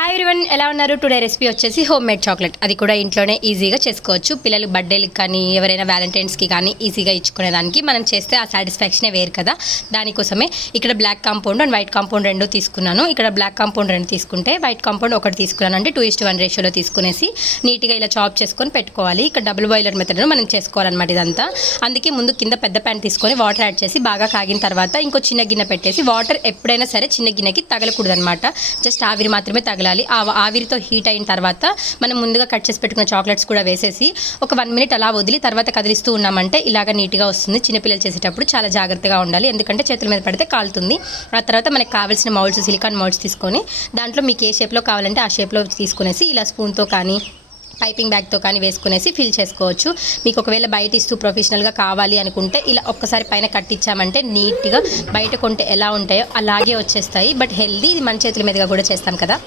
Hi everyone, ఎలా ఉన్నారు? Today recipe వచ్చేసి హోమ్ మేడ్ చాక్లెట్. అది కూడా ఇంట్లోనే ఈజీగా చేసుకోవచ్చు. పిల్లలు బర్త్డేలకు కానీ ఎవరైనా వ్యాలంటైన్స్కి కానీ ఈజీగా ఇచ్చుకునేదానికి మనం చేస్తే ఆ సాటిస్ఫాక్షనే వేరు కదా. దానికోసమే ఇక్కడ black compound and white compound రెండు తీసుకున్నాను. ఇక్కడ బ్లాక్ కాంపౌండ్ రెండు తీసుకుంటే వైట్ కాంపౌండ్ ఒకటి తీసుకున్నాను. అంటే 2:1 రేషియోలో తీసుకునేసి నీట్గా ఇలా చాప్ చేసుకొని పెట్టుకోవాలి. ఇక్కడ డబుల్ బాయిలర్ మెథడ్లో మనం చేసుకోవాలన్నమాట ఇదంతా. అందుకే ముందు కింద పెద్ద ప్యాన్ తీసుకొని వాటర్ యాడ్ చేసి బాగా కాగిన తర్వాత ఇంకో చిన్న గిన్నె పెట్టేసి వాటర్ ఎప్పుడైనా సరే చిన్న గిన్నెకి తగలకూడదు అనమాట. జస్ట్ ఆవిరి మాత్రమే తగలాలి. ఆ ఆవిరితో హీట్ అయిన తర్వాత మనం ముందుగా కట్ చేసి పెట్టుకున్న చాక్లెట్స్ కూడా వేసేసి ఒక 1 మినిట్ అలా వదిలి తర్వాత కదిలిస్తూ ఉన్నామంటే ఇలాగ నీట్గా వస్తుంది. చిన్నపిల్లలు చేసేటప్పుడు చాలా జాగ్రత్తగా ఉండాలి, ఎందుకంటే చేతుల మీద పడితే కాలుతుంది. ఆ తర్వాత మనకి కావాల్సిన మౌల్డ్స్, సిలికాన్ మౌల్డ్స్ తీసుకొని దాంట్లో మీకు ఏ షేప్లో కావాలంటే ఆ షేప్లో తీసుకునేసి ఇలా స్పూన్తో కానీ పైపింగ్ బ్యాగ్తో కానీ వేసుకునేసి ఫిల్ చేసుకోవచ్చు. మీకు ఒకవేళ బయట ఇస్తూ ప్రొఫెషనల్గా కావాలి అనుకుంటే ఇలా ఒక్కసారి పైన కట్టించామంటే నీట్గా బయట కొంటే ఎలా ఉంటాయో అలాగే వచ్చేస్తాయి. బట్ హెల్దీ, ఇది మన చేతుల మీదుగా కూడా చేస్తాం కదా.